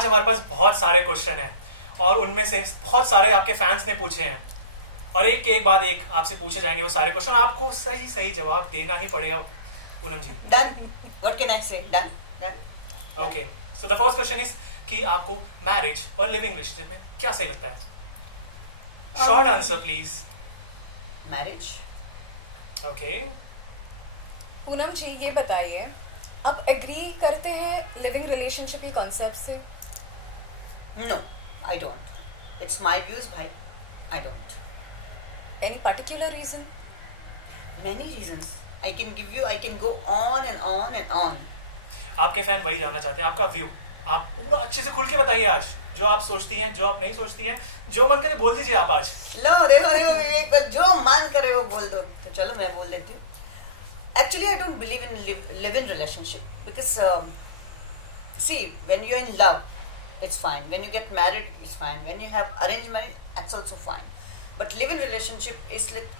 आज हमारे पास बहुत सारे क्वेश्चन हैं और उनमें से बहुत सारे आपके फैंस ने पूछे हैं और एक के बाद एक आपसे पूछे जाएंगे वो सारे क्वेश्चन। आपको सही सही जवाब देना ही पड़ेगा पूनम जी। Done. What can I say? Done. Okay, so the first question is कि आपको मैरिज और लिविंग रिलेशनशिप में क्या सही लगता है? Short answer please. Marriage. Okay, Poonam ji ये बताइए, आप एग्री करते हैं लिविंग रिलेशनशिप के कॉन्सेप्ट से? No, I don't. It's my views, bhai. I don't. Any particular reason? Many reasons. I can give you. I can go on and on and on. आपके fan वही जानना चाहते हैं, आपका व्यू। आप पूरा अच्छे से खुल के बताइए आज, जो आप सोचती हैं, जो आप नहीं सोचती हैं, जो मन करे बोल दीजिए आप आज। लो देखो विवेक, बस जो मन करे वो बोल दो। तो चलो मैं बोल देती हूँ। Actually, I don't believe in live-in relationship because see, when you're in love, it's fine. When you get married, it's fine. When you have arranged marriage, that's also fine. But live-in relationship is like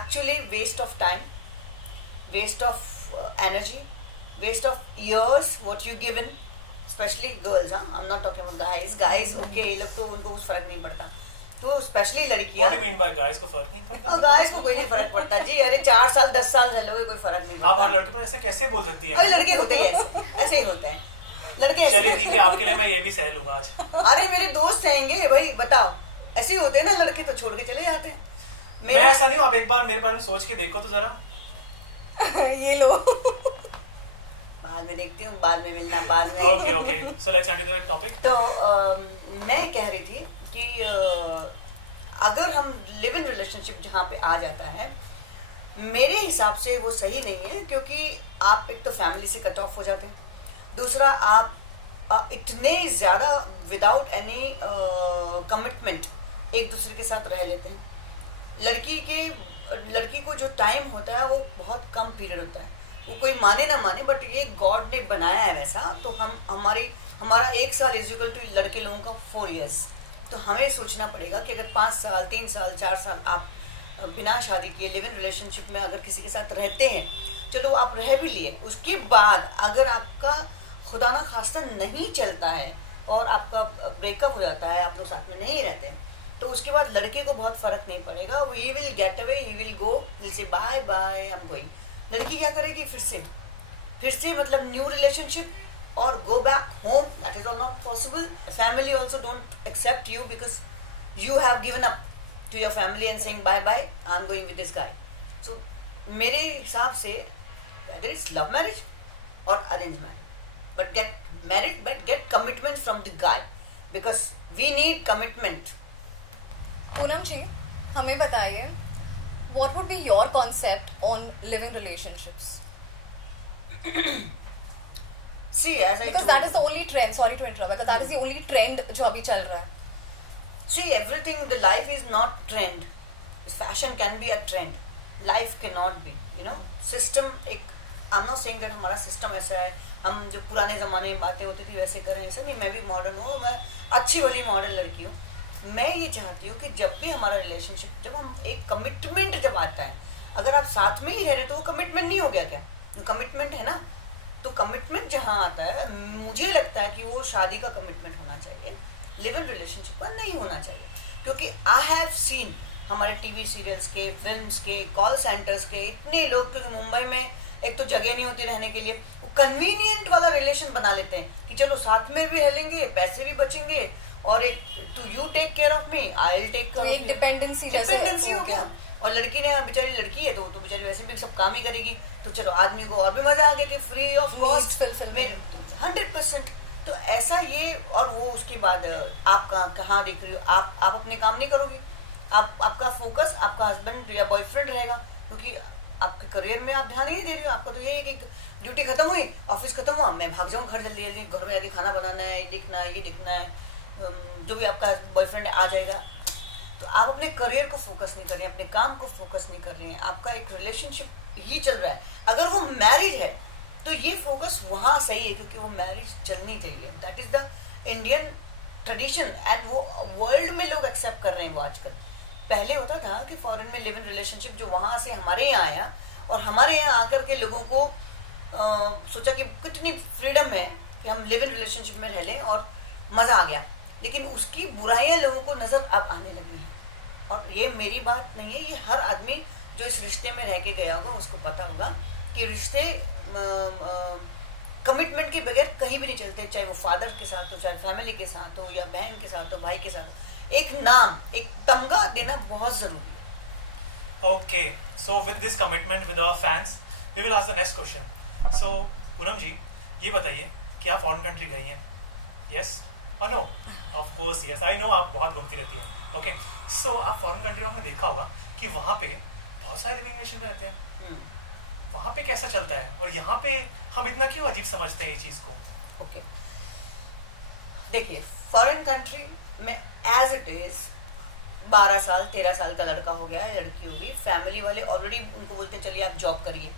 actually waste of time, waste of energy, waste of years what you given, especially girls. I'm not talking about guys. Guys, okay, ये लोग तो उनको कुछ फर्क नहीं पड़ता। तो specially लड़कियां, What do you mean by guys को फर्क नहीं पड़ता? और गाइस को कोई नहीं फर्क पड़ता जी। अरे 4 साल 10 साल रह लोगे कोई फर्क नहीं आप हर पड़ता। लड़के को ऐसे कैसे बोल सकती अरे हैं? लड़के होते ही ऐसे ही होते हैं लड़के ऐसे चलिए ही ठीक है, आपके लिए मैं ये भी सह लूंगा आज। अरे मेरे दोस्त रहेंगे भाई, बताओ ऐसे ही होते हैं ना लड़के, तो छोड़ के चले जाते हैं। मैं मेरा ऐसा नहीं हूँ, आप एक बार मेरे बारे में सोच के देखो तो जरा। ये लो। बाद में देखती हूँ, बाद में मिलना, बाद में। Okay okay, so let's end the topic. तो मैं कह रही थी कि अगर हम लिव इन रिलेशनशिप जहाँ पे आ जाता है, मेरे हिसाब से वो सही नहीं है, क्योंकि आप एक तो फैमिली से कट ऑफ हो जाते हैं, दूसरा आप इतने ज़्यादा विदाउट एनी कमिटमेंट एक दूसरे के साथ रह लेते हैं। लड़की को जो टाइम होता है वो बहुत कम पीरियड होता है। वो कोई माने ना माने, बट ये गॉड ने बनाया है वैसा। तो हमारा 1 साल इज इक्वल टू लड़के लोगों का 4 years। तो हमें सोचना पड़ेगा कि अगर 5 साल 3 साल 4 साल आप बिना शादी किए लिव इन रिलेशनशिप में अगर किसी के साथ रहते हैं, चलो आप रह भी लिए, उसके बाद अगर आपका खुदा ना खास्ता नहीं चलता है और आपका ब्रेकअप हो जाता है, आप लोग साथ में नहीं रहते हैं, तो उसके बाद लड़के को बहुत फर्क नहीं पड़ेगा। He will get away, he will go, will say bye bye, I am going. लड़की क्या करेगी? फिर से मतलब new relationship or go back home. That is all not possible. Family also don't accept you because you have given up to your family and saying bye bye, I'm going with this guy. So मेरे हिसाब से whether it's love marriage or arranged marriage, but get married, but get commitment from the guy because we need commitment. Poonam जी हमें बताइए, what would be your concept on living relationships? See, as I Because told that is the only trend. Sorry to interrupt. Because that is the only trend जो अभी चल रहा है. See, everything, the life is not trend. Fashion can be a trend. Life cannot be. You know, system एक, I'm not saying that हमारा system ऐसा है, हम जो पुराने ज़माने में बातें होती थी वैसे करें, ऐसा नहीं। मैं भी मॉडर्न हूँ, मैं अच्छी वाली मॉडर्न लड़की हूँ। मैं ये चाहती हूँ कि जब भी हमारा रिलेशनशिप, जब हम एक कमिटमेंट जब आता है, अगर आप साथ में ही रह रहे तो वो कमिटमेंट नहीं हो गया क्या? कमिटमेंट है ना। तो कमिटमेंट जहाँ आता है, मुझे लगता है कि वो शादी का कमिटमेंट होना चाहिए, लिव इन रिलेशनशिप का नहीं होना चाहिए। क्योंकि आई हैव सीन हमारे टीवी सीरियल्स के, फिल्म्स के, कॉल सेंटर्स के इतने लोग, क्योंकि मुंबई में एक तो जगह नहीं होती रहने के लिए, वो कन्वीनियंट वाला रिलेशन बना लेते हैं कि चलो साथ में भी रह लेंगे, पैसे भी बचेंगे, और एक तो you take care of me, I will take तो एक डिपेंडेंसी जैसे हो गया। और लड़की ने, बेचारी लड़की है तो बेचारी वैसे भी सब काम ही करेगी, तो चलो आदमी को और भी मजा आ गया कि फ्री ऑफ कॉस्ट 100%। तो ऐसा ये, और वो उसके बाद आप कहाँ देख रही हो, आप अपने काम नहीं करोगी, आपका फोकस आपका हस्बैंड या बॉयफ्रेंड रहेगा, क्योंकि आपके करियर में आप ध्यान नहीं दे रही हो। आपका तो ये है कि ड्यूटी खत्म हुई, ऑफिस खत्म हुआ, मैं भाग जाऊँ घर जल्दी जल्दी, घर में आके खाना बनाना है, ये देखना है, जो भी आपका बॉयफ्रेंड आ जाएगा। तो आप अपने करियर को फोकस नहीं कर रहे हैं, अपने काम को फोकस नहीं कर रहे हैं, आपका एक रिलेशनशिप ही चल रहा है। अगर वो मैरिज है तो ये फोकस वहाँ सही है, क्योंकि वो मैरिज चलनी चाहिए। That is the Indian tradition and वो वर्ल्ड में लोग एक्सेप्ट कर रहे हैं वो आजकल। पहले होता था कि फॉरेन में लिव इन रिलेशनशिप जो वहाँ से हमारे यहाँ आया, और हमारे यहाँ आकर के लोगों को सोचा कि कितनी फ्रीडम है कि हम लिव इन रिलेशनशिप में रह लें, और मजा आ गया, लेकिन उसकी बुराइयां लोगों को नजर अब आने लगी हैं। और ये मेरी बात नहीं है, ये हर आदमी जो इस रिश्ते में रह के गया होगा उसको पता होगा कि रिश्ते कमिटमेंट के बगैर कहीं भी नहीं चलते, चाहे वो फादर के साथ हो, चाहे फैमिली के साथ हो, या बहन के साथ हो, भाई के साथ हो। एक नाम, एक तमगा देना बहुत जरूरी है। Okay, so with this commitment with our fans, we will ask the next question. So Poonam ji, ये बताइए कि आप फॉरेन कंट्री गई हैं? Yes or no? Of course yes. I know आप बहुत घूमती रहती हैं. Okay, so आप फॉरेन कंट्री में आपने देखा होगा कि वहाँ पे बहुत सारे लिविंग रिलेशन रहते हैं. वहाँ पे कैसा चलता है और यहाँ पे हम इतना क्यों अजीब समझते हैं ये चीज को? ओके, देखिए फॉरेन कंट्री में एज इट इज 12 साल 13 साल का लड़का हो गया, लड़की होगी, फैमिली वाले ऑलरेडी उनको बोलते हैं चलिए आप जॉब करिए,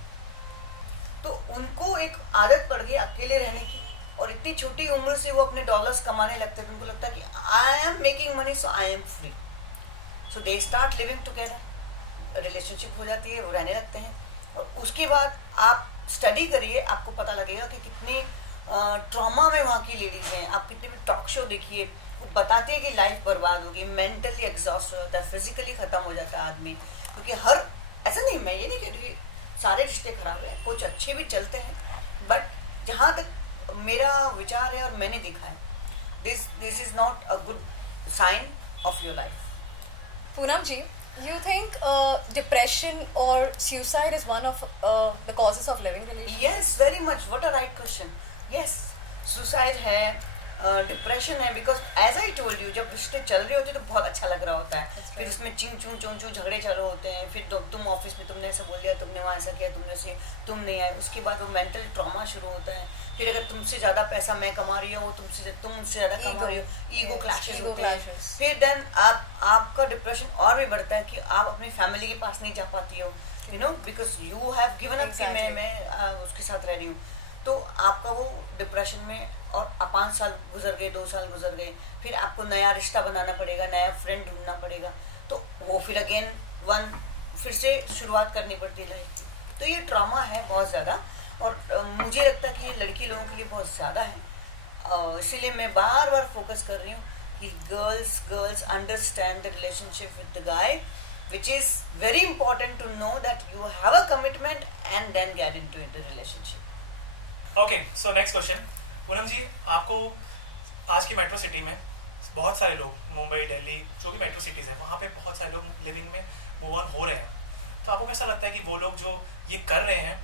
तो उनको एक आदत पड़ गई अकेले रहने की, और इतनी छोटी उम्र से वो अपने डॉलर्स कमाने लगते हैं, तो उनको लगता है कि I am making money so I am free, so they start living together, relationship हो जाती है, वो रहने लगते हैं। और उसके बाद आप स्टडी करिए, आपको पता लगेगा कि कितनी ट्रॉमा में वहाँ की लेडीज हैं। आप कितने भी टॉक शो देखिए, वो बताते हैं कि लाइफ बर्बाद होगी, मेंटली एग्जॉस्ट हो जाता है, फिजिकली ख़त्म हो जाता है आदमी, क्योंकि हर ऐसा नहीं, मैं ये नहीं कह रही सारे रिश्ते खराब हैं, कुछ अच्छे भी चलते हैं, बट जहाँ तक मेरा विचार है और मैंने देखा है, this is not a good sign of your life. Poonam ji, you think depression or suicide is one of the causes of living relationship? Yes, very much. What a right question. Yes, suicide है, depression है, because as I told you, जब रिश्ते चल रहे होते हैं तो बहुत अच्छा लग रहा होता है, फिर उसमें चिंग चूं चों चूं झगड़े चालू होते हैं, फिर तुम ऑफिस में तुमने ऐसा बोल दिया, तुमने वहाँ ऐसा किया, तुमने से तुम नहीं आए, उसके बाद वो मेंटल ट्रॉमा शुरू होता है, फिर अगर तुमसे ज़्यादा पैसा मैं कमा रही हूँ, वो तुम मुझसे ज़्यादा कमा रही हो, ईगो क्लैशेस होते हैं, फिर देन आपका डिप्रेशन और भी बढ़ता है कि आप अपनी फैमिली के पास नहीं जा पाती हो, you know, because you have given up कि मैं उसके साथ रह रही हूँ, तो आपका वो डिप्रेशन में, और 5 साल गुजर गए, 2 साल गुजर गए, फिर आपको नया रिश्ता बनाना पड़ेगा, नया फ्रेंड ढूंढना पड़ेगा, तो वो फिर अगेन फिर से शुरुआत करनी पड़ती है लाइफ की। तो ये ट्रॉमा है बहुत ज़्यादा, और मुझे लगता है कि ये लड़की लोगों के लिए बहुत ज़्यादा है, इसीलिए मैं बार बार फोकस कर रही हूँ कि girls understand the relationship with the guy, which is very important to know that you have a commitment and then get into the relationship. Okay, so next question. Poonam ji, आपको आज की मेट्रो सिटी में बहुत सारे लोग, मुंबई, दिल्ली, जो भी मेट्रो सिटीज़ हैं, वहाँ पे बहुत सारे लोग लिविंग में मूव ऑन हो रहे हैं, तो आपको कैसा लगता है कि वो लोग जो ये कर रहे हैं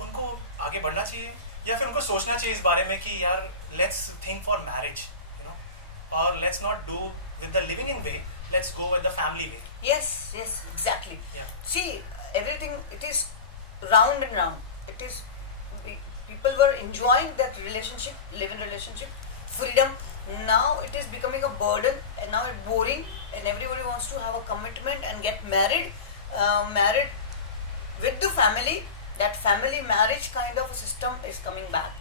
उनको आगे बढ़ना चाहिए, या फिर उनको सोचना चाहिए इस बारे में कि यार let's think for marriage, you know, और let's not do with the living in way, let's go with the family way? Yes, exactly. Yeah. See, everything, it is round and round. It is, people were enjoying that relationship, live-in relationship, freedom. Now it is becoming a burden, and now it's boring, and everybody wants to have a commitment and get married, married with the family. That family marriage kind of a system is coming back,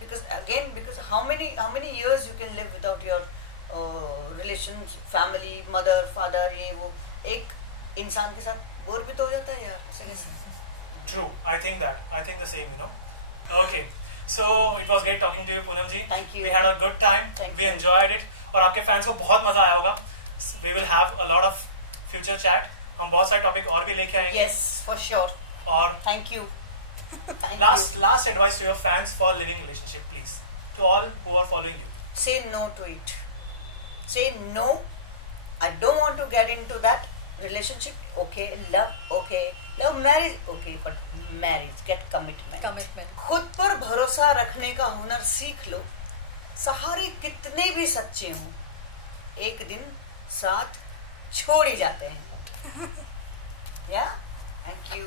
because how many years you can live without your relation, family, mother, father, ये वो, एक इंसान के साथ bore भी तो हो जाता है यार। True, I think the same, you know. Okay, so it was great talking to you, Poonam ji. Thank you. We had a good time. Thank we you. enjoyed it, और आपके फैंस को बहुत मजा आया होगा. We will have a lot of future chat. हम बहुत सारे टॉपिक और भी लेके आएंगे. Yes, for sure. और thank you. last advice to your fans for living relationship, please, to all who are following you. Say no to it. Say no, I don't want to get into that relationship. Okay, love marriage, okay, but marriage, get commitment. खुद पर भरोसा रखने का हुनर सीख लो, सहारे कितने भी सच्चे हों, एक दिन साथ छोड़ ही जाते हैं। Yeah, thank you.